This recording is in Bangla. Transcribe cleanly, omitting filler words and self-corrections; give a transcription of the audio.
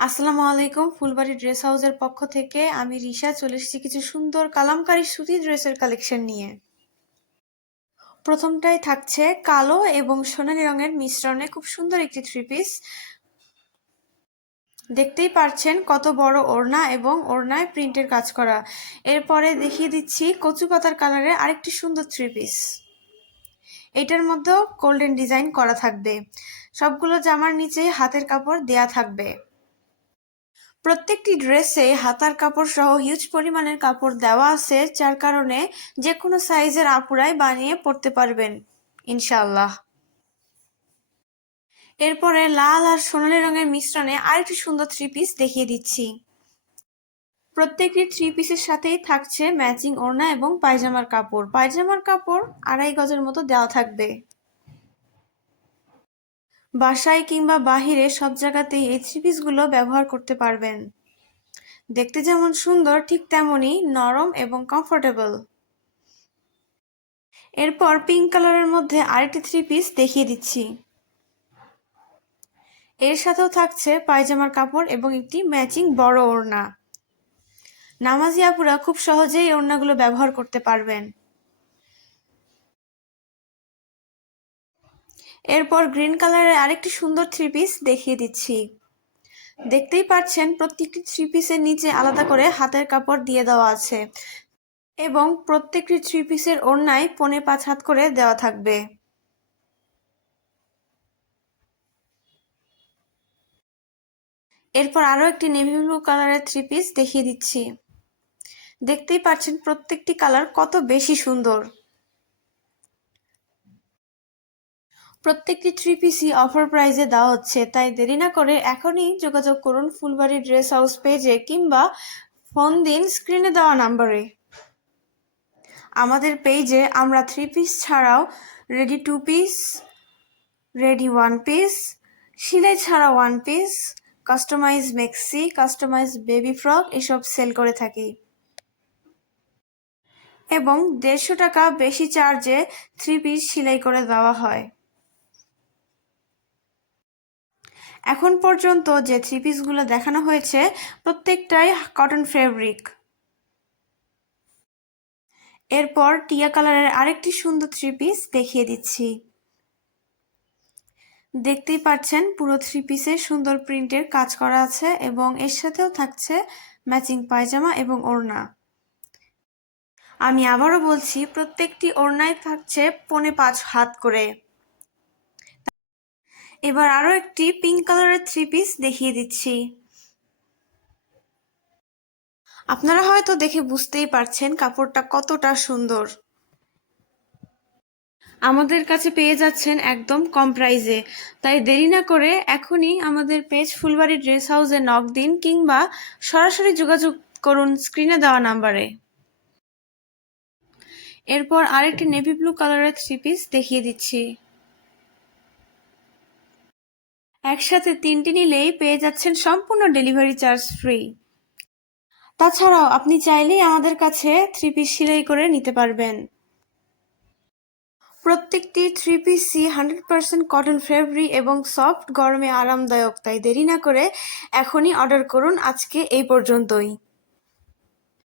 আসসালামু আলাইকুম। ফুলবাড়ি ড্রেস হাউসের পক্ষ থেকে আমি রিশা চলে এসেছি কিছু সুন্দর কালামকারী সুতি ড্রেসের কালেকশন নিয়ে। প্রথমটাই থাকছে কালো এবং সোনালী রঙের মিশ্রণে খুব সুন্দর একটি থ্রি পিস। দেখতেই পারছেন কত বড় ওড়না এবং ওড়নায় প্রিন্টের কাজ করা। এরপরে দেখিয়ে দিচ্ছি কচু পাতার কালারের আরেকটি সুন্দর থ্রি পিস। এটার মধ্যেও গোল্ডেন ডিজাইন করা থাকবে। সবগুলো জামার নিচে হাতের কাপড় দেয়া থাকবে। প্রত্যেকটি ড্রেসে হাতার কাপড় সহ হিউজ পরিমাণের কাপড় দেওয়া আছে, যার কারণে যে কোনো সাইজের আপুরাই বানিয়ে পরতে পারবেন ইনশাআল্লাহ। এরপরে লাল আর সোনালী রঙের মিশ্রণে আরেকটি সুন্দর থ্রি পিস দেখিয়ে দিচ্ছি। প্রত্যেকটি থ্রি পিসের সাথেই থাকছে ম্যাচিং ওড়না এবং পায়জামার কাপড়। পায়জামার কাপড় 2.5 গজের মতো দেওয়া থাকবে। বাসায় কিংবা বাহিরে সব জায়গাতেই এই থ্রি পিসগুলো ব্যবহার করতে পারবেন। দেখতে যেমন সুন্দর ঠিক তেমনই নরম এবং কমফোর্টেবল। এরপর পিঙ্ক কালারের মধ্যে আরেকটি থ্রি পিস দেখিয়ে দিচ্ছি। এর সাথেও থাকছে পায়জামার কাপড় এবং একটি ম্যাচিং বড় ওড়না। নামাজি আপুরা খুব সহজেই এই ওড়নাগুলো ব্যবহার করতে পারবেন। এরপর গ্রিন কালারের আরেকটি সুন্দর থ্রি পিস দেখিয়ে দিচ্ছি। দেখতেই পাচ্ছেন প্রত্যেকটি থ্রি পিসের নিচে আলাদা করে হাতের কাপড় দিয়ে দেওয়া আছে এবং প্রত্যেকটি থ্রি পিসের ওড়নায় 4.5 হাত করে দেওয়া থাকবে। এরপর আরো একটি নেভি ব্লু কালারের থ্রি পিস দেখিয়ে দিচ্ছি। দেখতেই পাচ্ছেন প্রত্যেকটি কালার কত বেশি সুন্দর। প্রত্যেকটি থ্রি পিসই অফার প্রাইজে দেওয়া হচ্ছে, তাই দেরি না করে এখনই যোগাযোগ করুন ফুলবাড়ি ড্রেস হাউস পেজে কিংবা ফোন দিন স্ক্রিনে দেওয়া নাম্বারে। আমাদের পেজে আমরা থ্রি পিস ছাড়াও ready to piece, ready one piece, সেলাই ছাড়া ওয়ান পিস, কাস্টমাইজ মেক্সি, কাস্টমাইজ বেবি ফ্রক এসব সেল করে থাকি এবং 150 টাকা বেশি চার্জে থ্রি পিস সেলাই করে দেওয়া হয়। এখন পর্যন্ত যে থ্রি পিসগুলো দেখানো হয়েছে প্রত্যেকটাই কটন ফেব্রিক। এরপর টিয়া কালারের আরেকটি সুন্দর থ্রি পিস দেখিয়ে দিচ্ছি। দেখতেই পাচ্ছেন পুরো থ্রি পিসে সুন্দর প্রিন্টের কাজ করা আছে এবং এর সাথেও থাকছে ম্যাচিং পায়জামা এবং ওড়না। আমি আবারও বলছি, প্রত্যেকটি ওড়নায় থাকছে 4.5 হাত করে। এবার আরো একটি পিঙ্ক কালারের থ্রি পিস দেখিয়ে দিচ্ছি। আপনারা হয়তো দেখে বুঝতেই পারছেন কাপড়টা কতটা সুন্দর। আমাদের কাছে পেয়ে যাচ্ছেন একদম কম প্রাইজে, তাই দেরি না করে এখনই আমাদের পেজ ফুলবাড়ি ড্রেস হাউসে নক দিন কিংবা সরাসরি যোগাযোগ করুন স্ক্রিনে দেওয়া নাম্বারে। এরপর আরেকটি নেভি ব্লু কালারের থ্রি পিস দেখিয়ে দিচ্ছি। একসাথে 3টি নিলেই পেয়ে যাচ্ছেন সম্পূর্ণ ডেলিভারি চার্জ ফ্রি। তাছাড়াও আপনি চাইলেই আমাদের কাছে থ্রি পিস সেলাই করে নিতে পারবেন। প্রত্যেকটি থ্রি পিসই 100% কটন ফেব্রিক এবং সফট, গরমে আরামদায়ক, তাই দেরি না করে এখনই অর্ডার করুন। আজকে এই পর্যন্তই।